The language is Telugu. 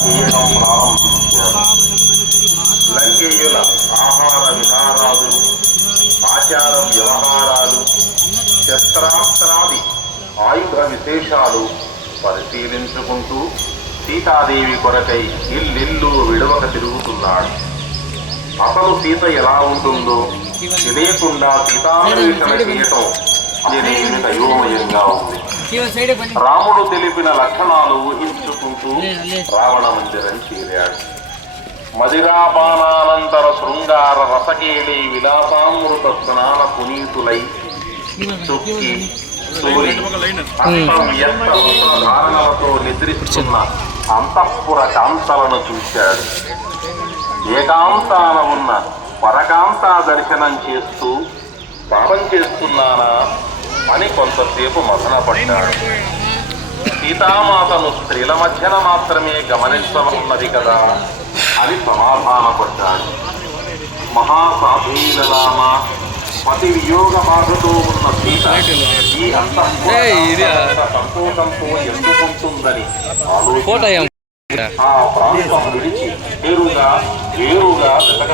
చేయడం ప్రారంభించారు. లంకేయుల ఆహార విహారాదులు, ఆచార వ్యవహారాలు, శస్త్రాస్త్రాది ఆయుధ విశేషాలు పరిశీలించుకుంటూ సీతాదేవి కొరకై ఇల్లిల్లు విడవక తిరుగుతున్నాడు. అసలు సీత ఎలా ఉంటుందో తెలియకుండా సీతాన్వేషణ చేయటం దీనికి అయోమయంగా ఉంది. రాముడు తెలిపిన లక్షణాలు ఊహించుకుంటూ రావణ మందిరం చేరాడు. మదిరాపానానంతర శృంగార రసకేళి విలాసామృత స్నాన పునీతులై చుక్కి సూరి అస్తవ్యస్త వస్త్రధారణలతో నిద్రిస్తున్న అంతఃపుర కాంతలను చూశాడు. ఏకాంతాన ఉన్న పరకాంత దర్శనం చేస్తూ పాపం చేస్తున్నానా అని కొంతసేపు మదనపడ్డాడు. సీతామాతను స్త్రీల మధ్యన మాత్రమే గమనించనున్నది కదా అని సమాధానపడ్డాడు. మహాసాధీలలామ పతి వియోగ బాధతో ఉన్న సీత ఈ సంతోషంతో ఎందుకుంటుందని ఆలోచించి ఆ ప్రాంతం విడిచి వేరుగా